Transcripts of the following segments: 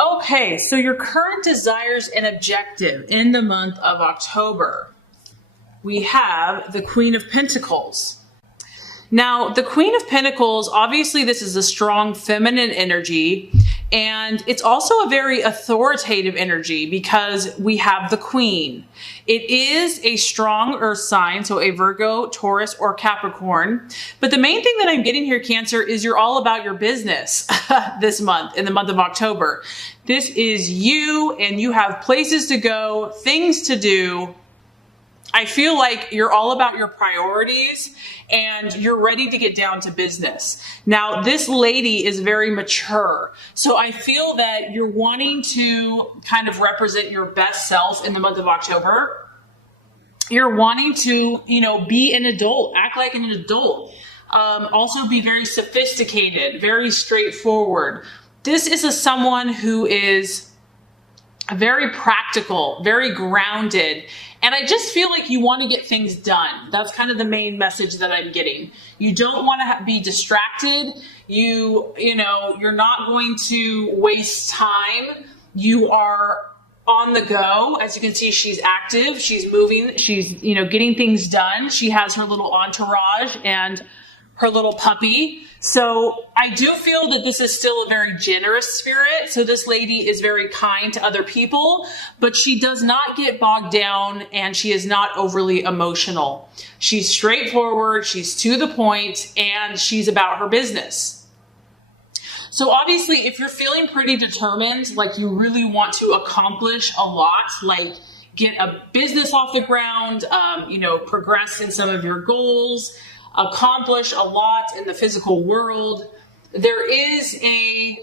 Okay, so your current desires and objective in the month of October. We have the Queen of Pentacles. Now, the Queen of Pentacles, obviously this is a strong feminine energy, and it's also a very authoritative energy because we have the Queen. It is a strong earth sign, so a Virgo, Taurus, or Capricorn. But the main thing that I'm getting here, Cancer, is you're all about your business this month, in the month of October. This is you, and you have places to go, things to do. I feel like you're all about your priorities and you're ready to get down to business. Now, this lady is very mature. So I feel that you're wanting to kind of represent your best self in the month of October. You're wanting to, be an adult, act like an adult. Also be very sophisticated, very straightforward. This is someone who is very practical, very grounded. And I just feel like you want to get things done. That's kind of the main message that I'm getting. You don't want to be distracted. You're not going to waste time. You are on the go. As you can see, she's active. She's moving. She's, getting things done. She has her little entourage and her little puppy. So I do feel that this is still a very generous spirit. So this lady is very kind to other people, but she does not get bogged down and she is not overly emotional. She's straightforward, she's to the point, and she's about her business. So obviously, if you're feeling pretty determined, like you really want to accomplish a lot, like get a business off the ground, progress in some of your goals, accomplish a lot in the physical world, there is a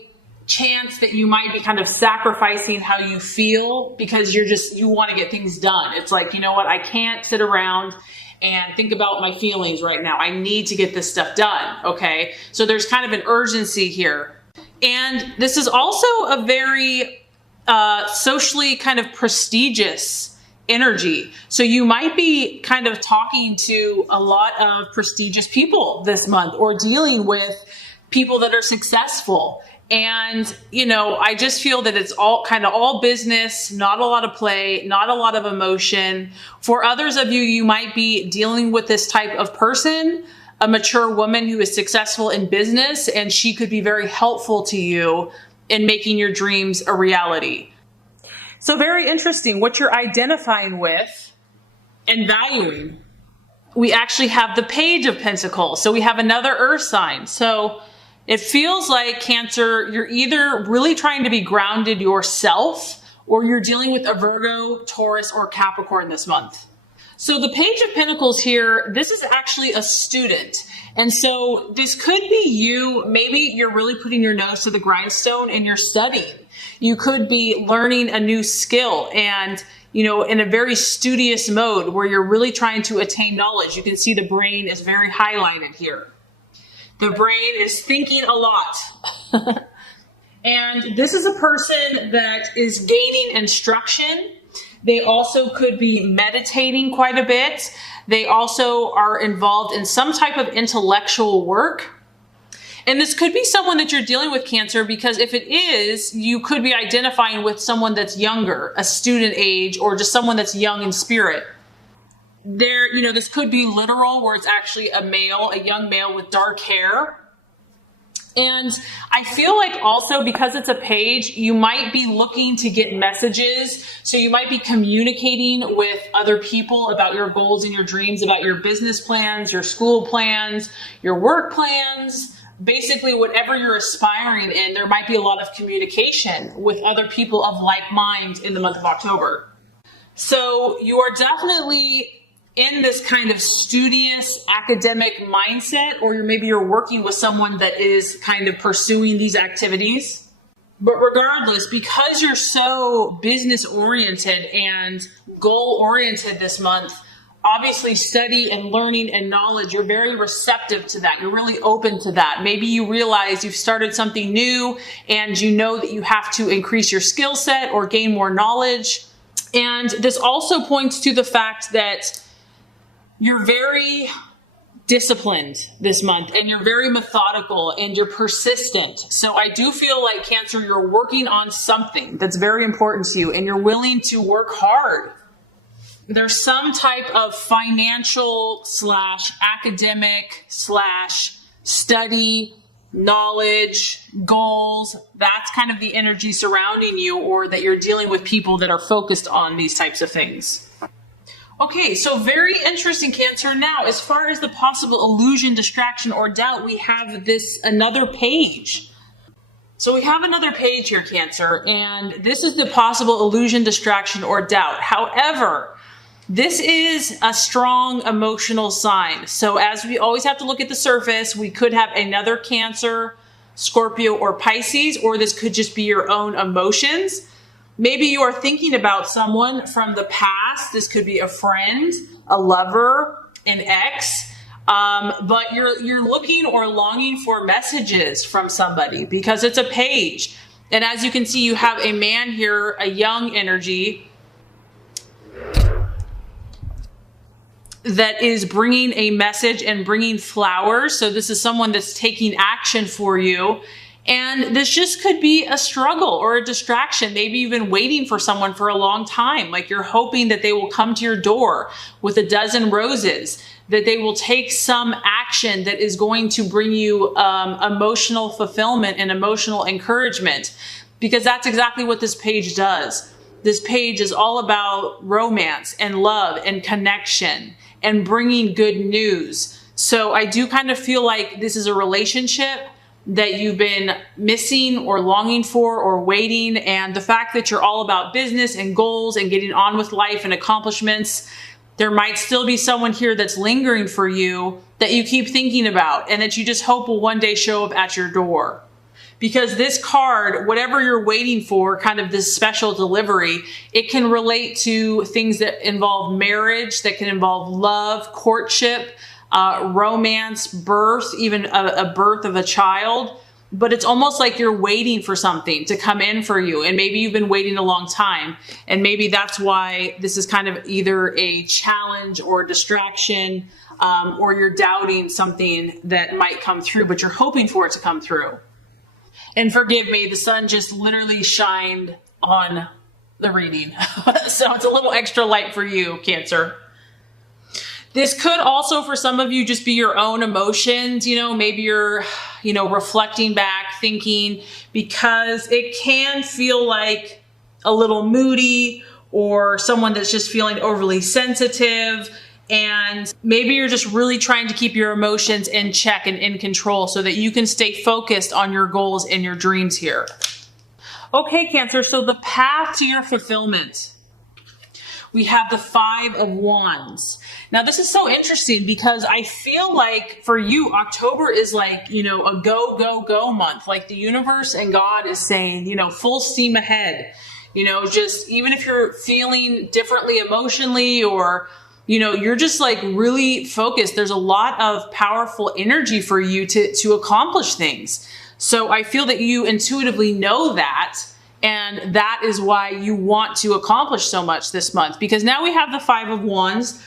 chance that you might be kind of sacrificing how you feel because you want to get things done. It's like, you know what, I can't sit around and think about my feelings right now. I need to get this stuff done. Okay. So there's kind of an urgency here. And this is also a very socially kind of prestigious energy. So you might be kind of talking to a lot of prestigious people this month or dealing with people that are successful. And, I just feel that it's all business, not a lot of play, not a lot of emotion. For others of you, you might be dealing with this type of person, a mature woman who is successful in business, and she could be very helpful to you in making your dreams a reality. So very interesting what you're identifying with and valuing. We actually have the Page of Pentacles. So we have another earth sign. So it feels like, Cancer, you're either really trying to be grounded yourself or you're dealing with a Virgo, Taurus, or Capricorn this month. So the Page of Pentacles here, this is actually a student. And so this could be you. Maybe you're really putting your nose to the grindstone and you're studying. You could be learning a new skill and, in a very studious mode where you're really trying to attain knowledge. You can see the brain is very highlighted here. The brain is thinking a lot. And this is a person that is gaining instruction. They also could be meditating quite a bit. They also are involved in some type of intellectual work. And this could be someone that you're dealing with, Cancer, because if it is, you could be identifying with someone that's younger, a student age, or just someone that's young in spirit. This could be literal, where it's actually a young male with dark hair. And I feel like also because it's a page, you might be looking to get messages. So you might be communicating with other people about your goals and your dreams, about your business plans, your school plans, your work plans. Basically, whatever you're aspiring in, there might be a lot of communication with other people of like mind in the month of October. So you are definitely in this kind of studious academic mindset, or maybe you're working with someone that is kind of pursuing these activities. But regardless, because you're so business oriented and goal oriented this month, obviously study and learning and knowledge, you're very receptive to that. You're really open to that. Maybe you realize you've started something new and you know that you have to increase your skill set or gain more knowledge. And this also points to the fact that you're very disciplined this month, and you're very methodical and you're persistent. So I do feel like, Cancer, you're working on something that's very important to you and you're willing to work hard. There's some type of financial / academic / study, knowledge, goals. That's kind of the energy surrounding you, or that you're dealing with people that are focused on these types of things. Okay, so very interesting, Cancer. Now, as far as the possible illusion, distraction, or doubt, we have another page. So we have another page here, Cancer, and this is the possible illusion, distraction, or doubt. However, this is a strong emotional sign. So as we always have to look at the surface, we could have another Cancer, Scorpio, or Pisces, or this could just be your own emotions. Maybe you are thinking about someone from the past. This could be a friend, a lover, an ex, but you're looking or longing for messages from somebody because it's a page. And as you can see, you have a man here, a young energy that is bringing a message and bringing flowers. So this is someone that's taking action for you. And this just could be a struggle or a distraction. Maybe you've been waiting for someone for a long time. Like you're hoping that they will come to your door with a dozen roses, that they will take some action that is going to bring you emotional fulfillment and emotional encouragement, because that's exactly what this page does. This page is all about romance and love and connection and bringing good news. So I do kind of feel like this is a relationship that you've been missing or longing for or waiting. And the fact that you're all about business and goals and getting on with life and accomplishments, there might still be someone here that's lingering for you that you keep thinking about and that you just hope will one day show up at your door. Because this card, whatever you're waiting for, kind of this special delivery, it can relate to things that involve marriage, that can involve love, courtship, romance, birth, even a birth of a child. But it's almost like you're waiting for something to come in for you. And maybe you've been waiting a long time. And maybe that's why this is kind of either a challenge or a distraction, or you're doubting something that might come through, but you're hoping for it to come through. And forgive me, the sun just literally shined on the reading. So it's a little extra light for you, Cancer. This could also, for some of you, just be your own emotions. Maybe you're, reflecting back, thinking, because it can feel like a little moody or someone that's just feeling overly sensitive. And maybe you're just really trying to keep your emotions in check and in control so that you can stay focused on your goals and your dreams here. Okay, Cancer, so the path to your fulfillment. We have the 5 of Wands. Now, this is so interesting because I feel like for you, October is like, a go, go, go month. Like the universe and God is saying, full steam ahead. Just even if you're feeling differently emotionally or you're just like really focused. There's a lot of powerful energy for you to accomplish things. So I feel that you intuitively know that. And that is why you want to accomplish so much this month, because now we have the 5 of Wands.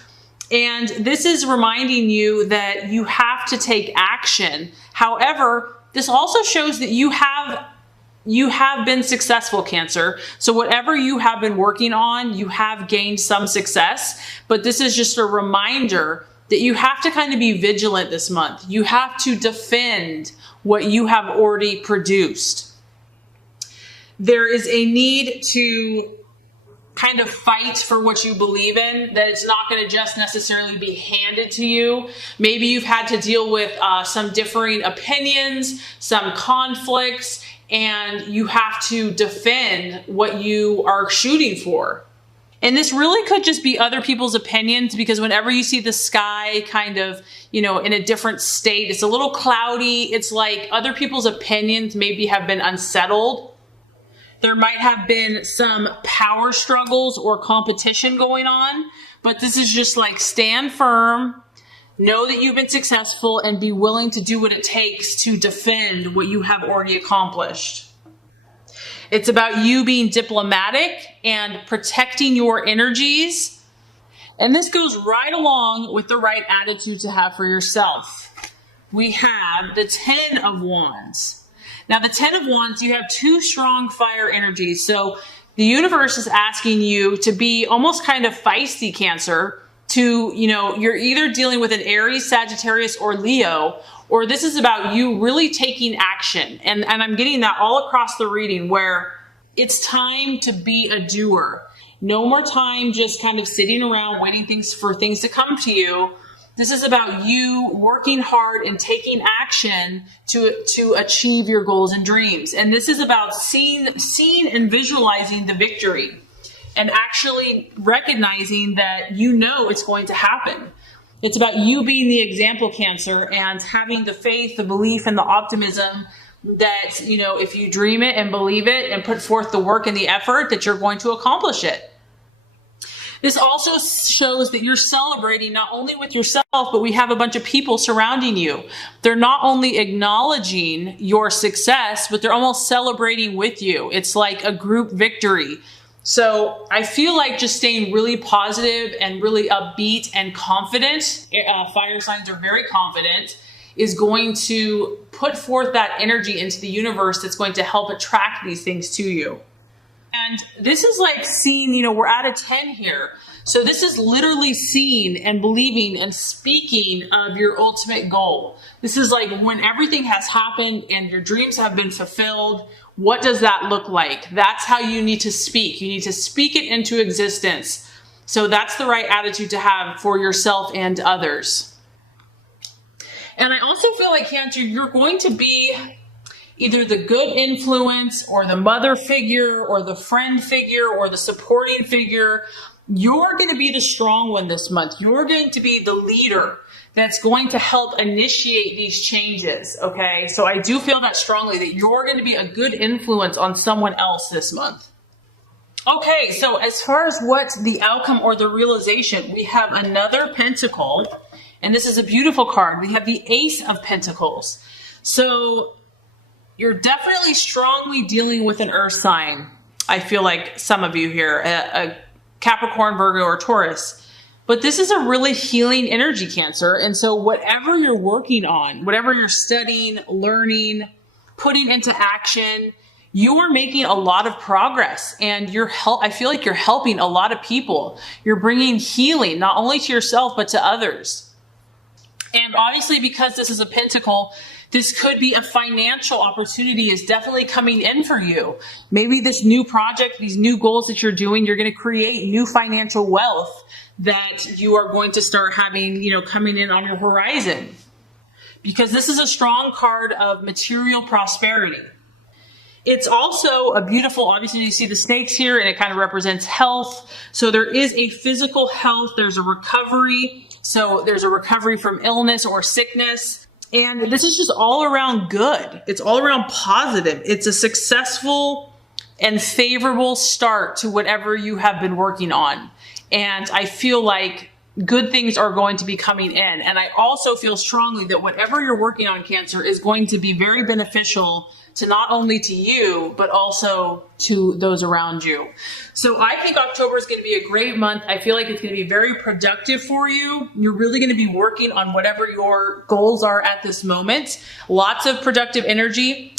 And this is reminding you that you have to take action. However, this also shows that you have been successful, Cancer. So whatever you have been working on, you have gained some success. But this is just a reminder that you have to kind of be vigilant this month. You have to defend what you have already produced. There is a need to kind of fight for what you believe in, that it's not going to just necessarily be handed to you. Maybe you've had to deal with some differing opinions, some conflicts, and you have to defend what you are shooting for. And this really could just be other people's opinions, because whenever you see the sky kind of, in a different state, it's a little cloudy. It's like other people's opinions maybe have been unsettled. There might have been some power struggles or competition going on, but this is just like stand firm, know that you've been successful, and be willing to do what it takes to defend what you have already accomplished. It's about you being diplomatic and protecting your energies. And this goes right along with the right attitude to have for yourself. We have the 10 of Wands. Now, the 10 of Wands, you have two strong fire energies. So the universe is asking you to be almost kind of feisty, Cancer, you're either dealing with an Aries, Sagittarius, or Leo, or this is about you really taking action. And I'm getting that all across the reading where it's time to be a doer. No more time just kind of sitting around waiting for things to come to you. This is about you working hard and taking action to achieve your goals and dreams. And this is about seeing and visualizing the victory and actually recognizing that it's going to happen. It's about you being the example, Cancer, and having the faith, the belief, and the optimism that, if you dream it and believe it and put forth the work and the effort, that you're going to accomplish it. This also shows that you're celebrating not only with yourself, but we have a bunch of people surrounding you. They're not only acknowledging your success, but they're almost celebrating with you. It's like a group victory. So I feel like just staying really positive and really upbeat and confident, fire signs are very confident, is going to put forth that energy into the universe that's going to help attract these things to you. And this is like seeing, we're at a 10 here. So this is literally seeing and believing and speaking of your ultimate goal. This is like when everything has happened and your dreams have been fulfilled. What does that look like? That's how you need to speak. You need to speak it into existence. So that's the right attitude to have for yourself and others. And I also feel like, Cancer, you're going to be either the good influence or the mother figure or the friend figure or the supporting figure. You're going to be the strong one this month. You're going to be the leader that's going to help initiate these changes, okay? So I do feel that strongly, that you're going to be a good influence on someone else this month. Okay, so as far as what's the outcome or the realization, we have another pentacle, and this is a beautiful card. We have the Ace of Pentacles. So you're definitely strongly dealing with an earth sign. I feel like some of you here, a Capricorn, Virgo, or Taurus. But this is a really healing energy, Cancer. And so whatever you're working on, whatever you're studying, learning, putting into action, you are making a lot of progress. And I feel like you're helping a lot of people. You're bringing healing, not only to yourself, but to others. And obviously, because this is a pentacle, this could be a financial opportunity is definitely coming in for you. Maybe this new project, these new goals that you're doing, you're going to create new financial wealth that you are going to start having, coming in on your horizon. Because this is a strong card of material prosperity. It's also a beautiful, obviously you see the snakes here and it kind of represents health. So there is a physical health, there's a recovery. So there's a recovery from illness or sickness. And this is just all around good. It's all around positive. It's a successful and favorable start to whatever you have been working on. And I feel like good things are going to be coming in. And I also feel strongly that whatever you're working on, Cancer, is going to be very beneficial to not only to you, but also to those around you. So I think October is going to be a great month. I feel like it's going to be very productive for you. You're really going to be working on whatever your goals are at this moment. Lots of productive energy.